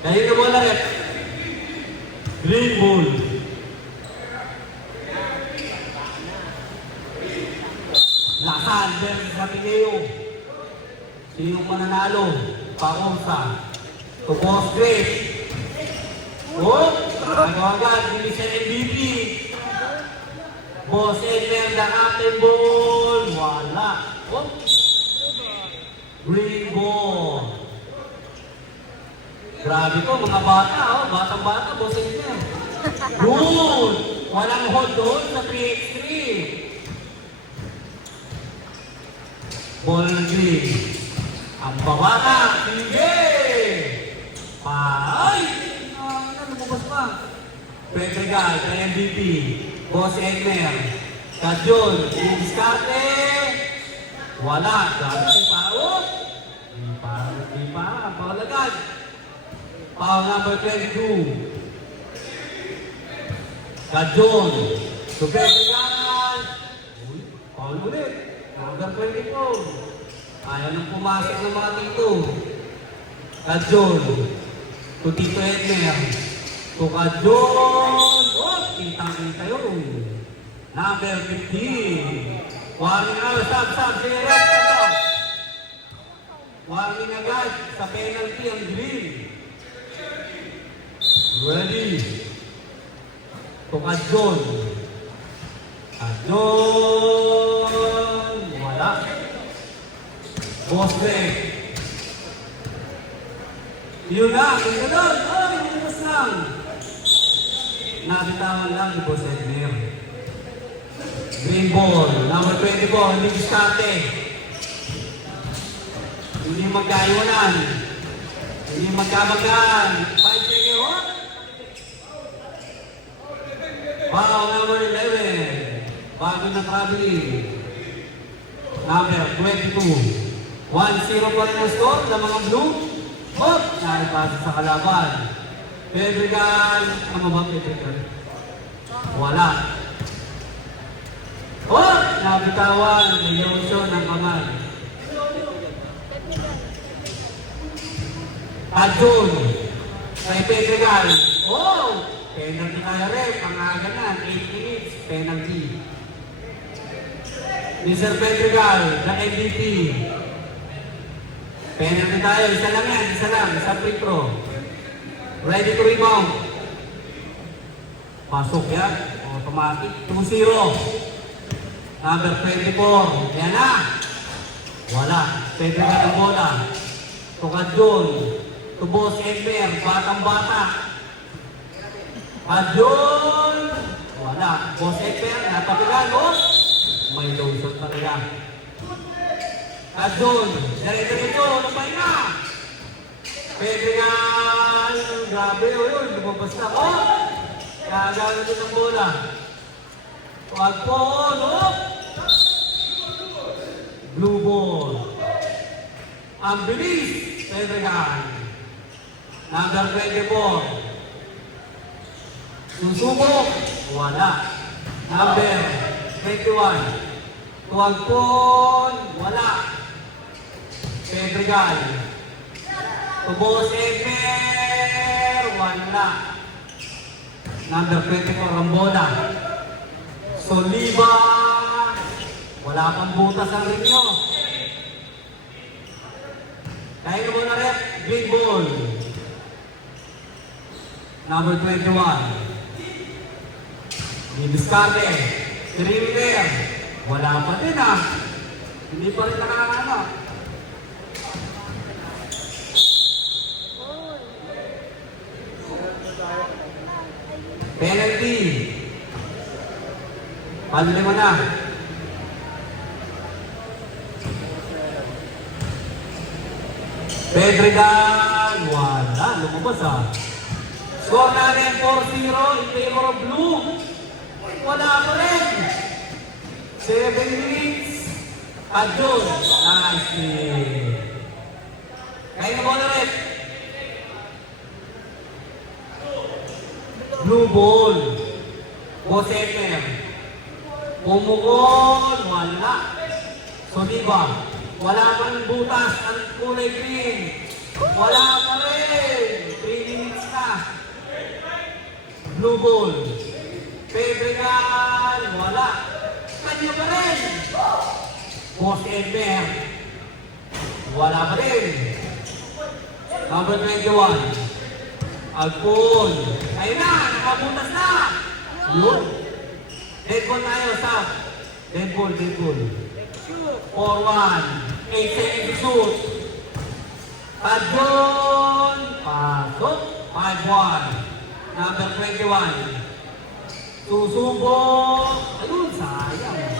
Dahil na bola rin. Green ball. Lasan versus Rapineo. Sinong mananalo? Pakonsa. Tupos Grace. Oh, agad-agad. Hindi siya MVP. Boss Edler na ating ball. Wala. Oh. Green ball. Grabe ko, mga bata, oh. Batang-bata, Boss Edler. Good. Walang hold doon sa 3x3. Ball green. Ang babata. Sige. Ay! Lumabas pa. Pedregal, kay MVP. Boss Edler. Kajon. Diskarte. Wala. Grabe pa. Oh! Di pa. Paulagad. Foul number 22. Kajon. To Pedregal. Foul ulit. Number 24. Ayaw nang pumasok ng mga tito. Kajon. To Tito Edler. To Kajon. Oh, kitang-kita yun. Number 15. Warning out. Stop. Stop. Warning agad sa penalty ang green. Ready. To Kajon. Kajon. Wala. Boss Greg. Yun na. Yun na doon. Ay, yun lang. Nabitawan lang ni Boss Edler. Green ball. Number 24. Hindi diskarte. Hindi magkaiwanan. Hindi magkamagaan. 5 seconds. Foul number 11. Bago na traveling. Number 22. 1-0 pa rin ang score ng mga blue. Hop! Naipasa sa kalaban. Pedregal. Ano ba Pedregal? Wala. Hop! Nabitawan. Nilosyon ng kamay. Kajon. Kay Pedregal. Oh! Penalty kaya rin. Pangaganan. 8 minutes. Penalty. Mr. Pedregal. The MVP. Penalty tayo. Isa lang yan. Isa lang. Isa free throw. Ready to rebound. Pasok yan. Automatic. 2-0. Number 24. Yan na. Wala. Pedregal ang bola. Kajon. To Boss Edler. Batang-bata. Kajon. Wala. Boss Edler. Natapilan. Oh. May low shot talaga. Kajon. Dire-diretso. Napay na. Pedregal. Grabe. O yun. Lumabas na. Oh. Kagano din ang bola. Wag po. Oh. Blue ball. Ang bilis. Pedregal. Number 24. Susubok. Wala. Number 21. Tuwagpon. Wala. Pedregal. Tubos Edler. Wala. Number 24. Rambola. Soliva. Wala pang butas ang rinyo. Kaya mo na rin. Green ball. Number 21. Diskarte. Perimeter. Wala pa din ah. Hindi pa rin nakakano. Penalty. Panlima na. Pedregal. Wala. Lumabas ah. Score natin 4-0 in favor of blue. Wala pa rin. 7 minutes. Kajon. Nice. Kaya na bola rin. Blue ball. Boss Edler. Pumukol. Wala. Soliva. Wala pang butas. Ang kulay green. Wala pa rin. 3 minutes. Edmer. Wala pa rin. Number 21. Agpon. Ayun na, nakabutas na. Yun. Dead ball tayo, stop. Dead ball. 4-1. 8 seconds to shoot. Adyon. Pasok. 5-1. Number 21. Susubok. Ayun, sayang.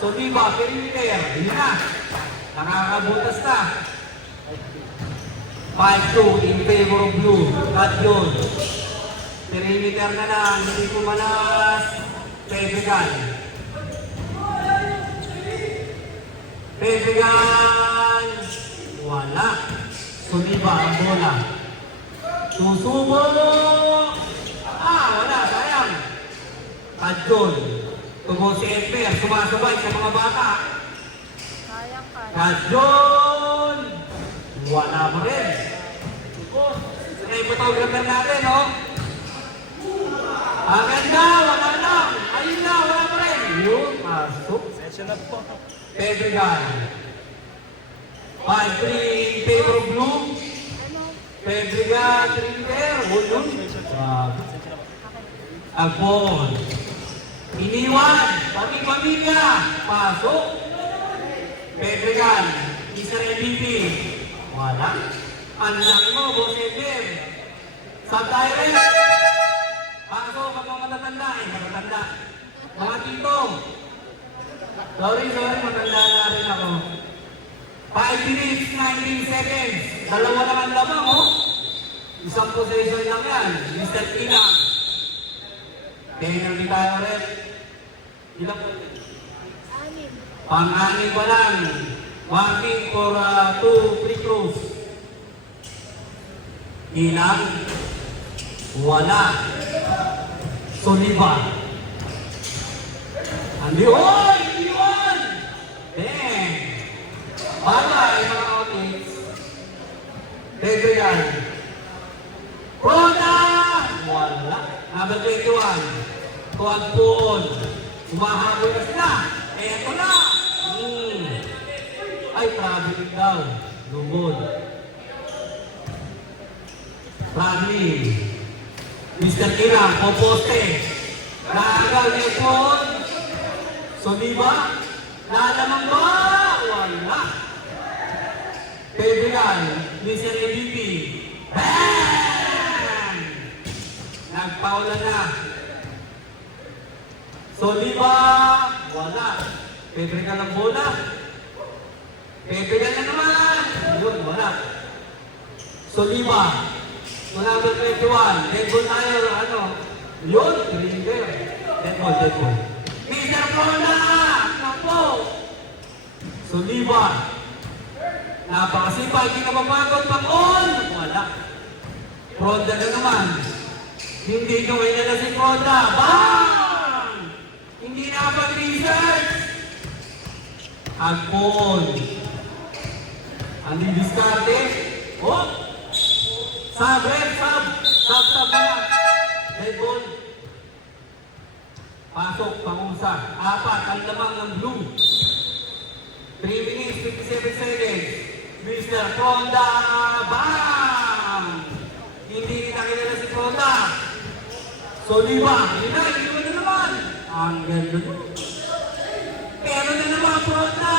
So, diba, perimeter. Yun na. Nakakabutas na. 5-2 in favor of blue. Adyon. Perimeter na lang. Hindi kumalas. Pepegan. Wala. Suniba ang bola. Susubok. Wala. Sayang. Adyon. Tumo si Edmer. Sumasabay sa mga bata. Sayang ka. Adyon. Wala pa rin. Ay, photographer natin, no? Ang ganda, wala lang. Ayun na, wala pa rin. Yun, pasok. Session up po. Pedregal. 5-3 in favor of blue. Pedregal, 3-pair. Ulun. Agpon. Iniwan. Pamig-pamilya. Pasok. Pedregal. Isa rin MVP. Wala. Ang laki mo, Boss Edmer. Sub-direct. Pasok, pag mga matatanda. Matatanda. Mga tito. Sorry, matanda na rin ako. 5 minutes, 19 seconds. Dalawa lang ang lamang, oh. Isang possession lang yan. Mr. Ilang. Penalty tayo rin. Ilang po? Anim. Pang-anim pa lang. Marking for 2 free throws. Ilang? Wala. Soliva. Andiyon! Andiyon! Dang! Bagay, mga outings. Pedregal. Proda! Wala. Number 21. Tuagpon. Umahabol na sila. Eto na! Ay, traveling daw. Lungod. Traveling. Mr. Kira, poposte. Naagal niya po. Soliva. Lalamang ba? Wala. Pedregal. Mr. MVP. Bang! Nagpaulan na. Soliva. Wala. Pedregal ang bola. Pedregal na naman. Yun, wala. Soliva. Number 21. Dead ball tayo. Ano? Yun, trigger. Dead ball. Mr. Proda! Napo! Soliva. Napakasipag. Hindi ka mapagod pag-on. Wala. Proda na naman. Hindi gawin na si Proda. Bang! Hindi nakapag-research. Agpon. Ang diskarte. Oh! Sub na. Dead ball. Pasok, pangusa. 4, ang lamang ng blue. 3 minutes, 57 seconds. Mr. Fronda, bang! Hindi nakilala si Fronda. Soliva, hindi na naman. Ang ganda. Pero na naman, Fronda!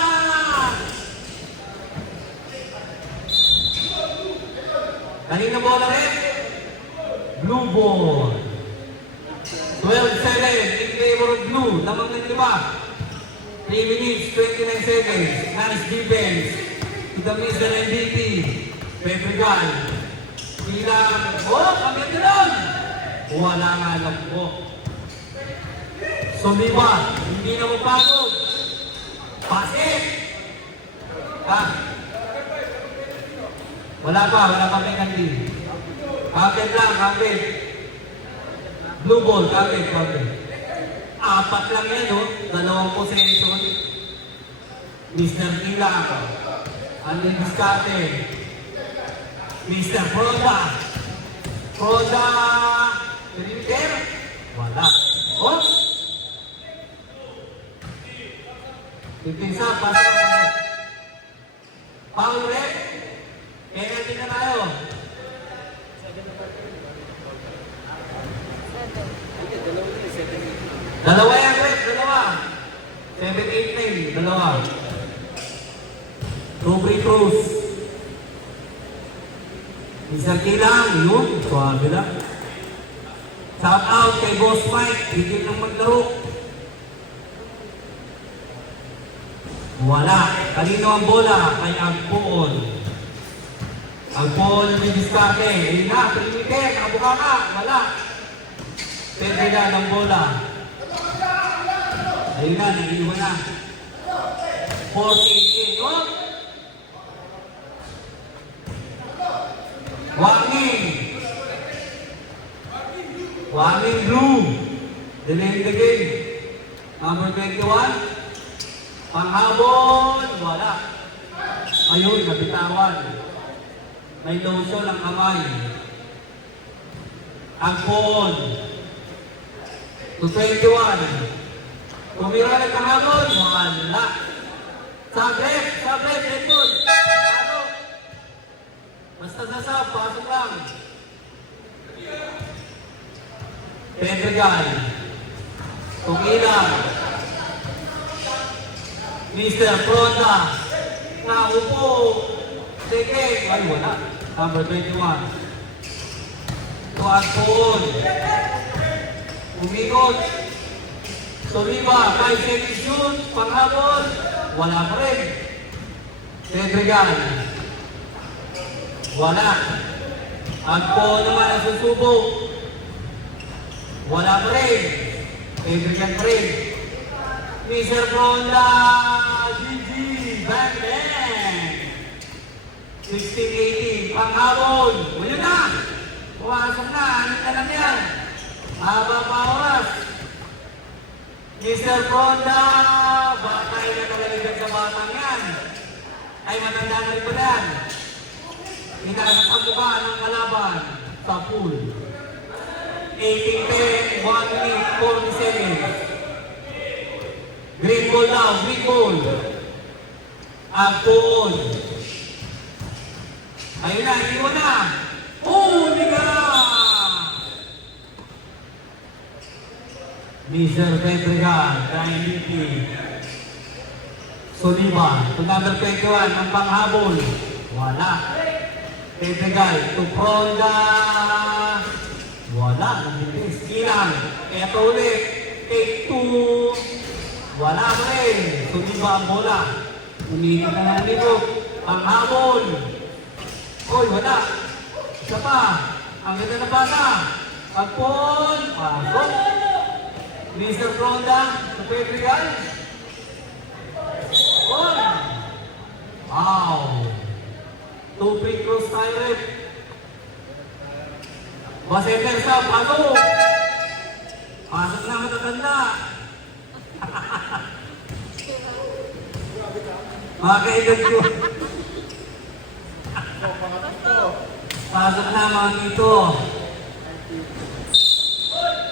Kanina bola rin. Blue ball. 12-7 in favor of blue. Lamang ng 5. 3 minutes, 29 seconds. Nice defense. To the Mr. MVP. Pedregal. Ilang. Oh, kagad na doon. Wala nga lang po. Soliva. Hindi na mapagod. Pasik. Wala pa penalty. Kapit lang, kapit. Blue ball, kapit. 4 lang yan, no? 2 possession. Mr. Ilang. Ang diskarte. Mr. Proda. Perimeter. Wala. Oh! 15 sa, pasok. Foul red. Penalty na tayo. 7. Dalawa yan, red. Dalawa. 7, 8, 9. Dalawa. Two free throws. Isang kilang. Yun. Suwabe lang. Shout out kay Boss Mike. Higil ng maglaro. Wala. Kanino ang bola? Kay Agpoon. Agpoon ang may diskarte. Ayun na. Triniter. Nakabuka ka. Wala. Pedrega ng bola. Ayun na. Nag-iwan na. 14. Oh! Wanging. Wanging blue. Delaying the game. Number 21. Panghabol. Wala. Ayun, nabitawan. May lotion ang kamay. Agpon. To 21. Tumira ng panghabol. Wala. Sabret. Sabret. Edmund. Pasok. Basta sasab. Pasok lang. Pedregal. Tumilang. Mr. Fronda. Naupo. Sige. Ay, wala. Number 21. Tuagpoon. Umikot. Soliva. 5 seconds shoot. Panghabol. Wala pa rin. Pedregal. Wala. Agpoon naman ang susubok. Wala pa rin. Pedregal pa rin. Mr. Fronda. GG. Bang bang. 16-18. Panghabol. Wala na. Pumasok na. Ano na lang yan? Haba pa oras. Mr. Fronda. Batay na talaga dyan sa batang yan. Ay matanda na rin pa yan. Hinasas ang mukha ng kalaban sa pool. 18-10. 1 minute. 40 seconds. Green ball daw. Green ball. Agpoon. Ayun na, hindi mo na. Huli ka! Mr. Pedregal, Kainiti. Soliva, to number 21, ang panghabol. Wala. Pedregal, to Fronda. Wala. Nagbitis. Ilang. Eto ulit. Take 2. Wala pa rin. Soliva ang bola. Umikot na ng libog. Panghabol. Oy, wala. Isa pa. Ang ganda na bata. Agpon. Pasok. Mr. Fronda. Sa Pedregal. Oy. Wow. 2 free throws tayo rin. Baseter sa pasok. Pasok na matatanda. Mga kaibigan ko. Pasok na mga dito.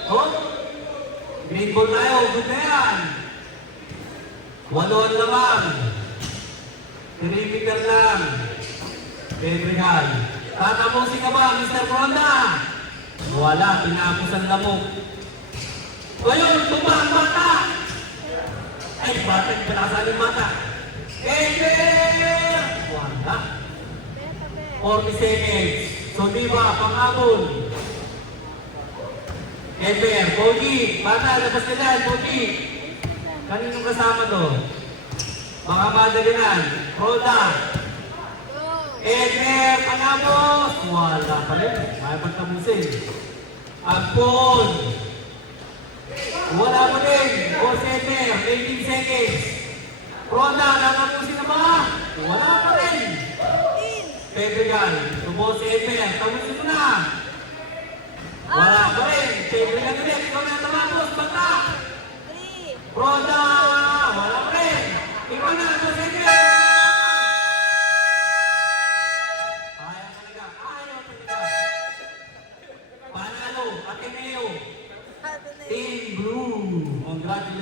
Oh, green ball tayo. Good na yan. 8 lamang. 3 meter lang. Pedregal. Tatapusin ka ba, Mr. Fronda? Wala. Tinapos ang lamok. Ngayon, tumba ang bata. Ay, bata. Pinasaling bata. Eber! Wala. 40 seconds. So, diba, panghabol. Eber, Pogi. Bata, labas ka dyan, Pogi. Kaninong kasama to? Mga madalinan. Roda. Eber, panghabol. Wala pa rin. May pagtamusin. Agpon. Wala pa rin. Boss Eber, 18 seconds. Roda, natapusin na ba? Wala pa rin. Pedregal, tubo si Eber, tapusin mo na. Wala pa rin. Pedregal ulit, ikaw na tamapos, bata. Roda, wala pa rin. Ikaw na, Boss Eber. Ayaw talaga, ayaw talaga. Panalo, Ateneo. Team Blue. Congratulations.